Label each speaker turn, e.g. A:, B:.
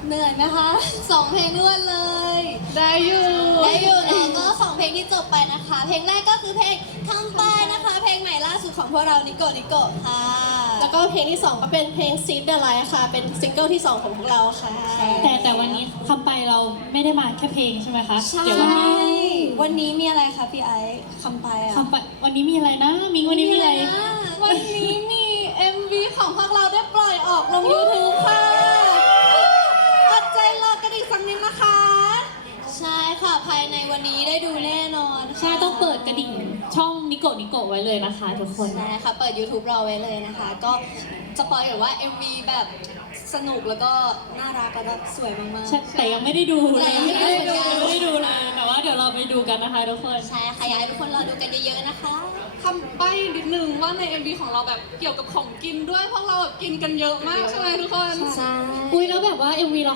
A: เหนื่อยไหมคะ2 เพลงรวดเลย
B: ได้อยู่
A: เนาะก็2 เพลงที่จบไปนะคะ เพลงแรกก็คือเพลงคำไปนะคะ เพลงใหม่ล่าสุดของพวกเรานิโกนิโกค่ะ
B: แล้วก็เพลงที่2ก็เป็นเพลง Seed the Light ค่ะเป็นซิงเกิลที่2ของพวกเราค่ะ
C: แต่วันนี้คำไปเราไม่ได้มาแค่เพลงใช่ไหมคะ
A: ใช่
C: เดี๋ยว
A: วันนี้มีอะไรคะพี่ไอซ์คำไปอะ
C: คำไปวันนี้มีอะไรนะมิงวันนี้มีอะไร
A: วันนี้มี MV ของพวกเราได้ปล่อยออกลง YouTube ค่ะอดใจรอกันอีกสักนิดนะคะ ใช่ค่ะภายในวันนี้ได้ดูแน่นอนค่ะ
C: ใช่ต้องเปิดกระดิ่งช่องนิโกนิโกไว้เลยนะคะทุกคน
A: ใช่ค่ะเปิด YouTube รอไว้เลยนะคะ ก็สปอยล์แบบว่า MV แบบสนุกแล้วก็น่ารักแล้วก็สวยมากๆ
C: ใช่แต่ยังไม่ได้ดูเลย
A: ยังไม่ได้ดู
C: ยังไม่ได้ดูเลยแต่ว่าเดี๋ยวเราไปดูกันนะคะทุกคน
A: ใช่ค่ะอยากให้ทุกคนรอดูกันเยอะๆนะคะ
D: คำใบ้นิดนึงว่าใน MV ของเราแบบเกี่ยวกับของกินด้วยพวกเราแบบกินกันเยอะมากใช่ไหมทุกคน
A: ใช่
C: อุ้ยแล้วแบบว่า MV เรา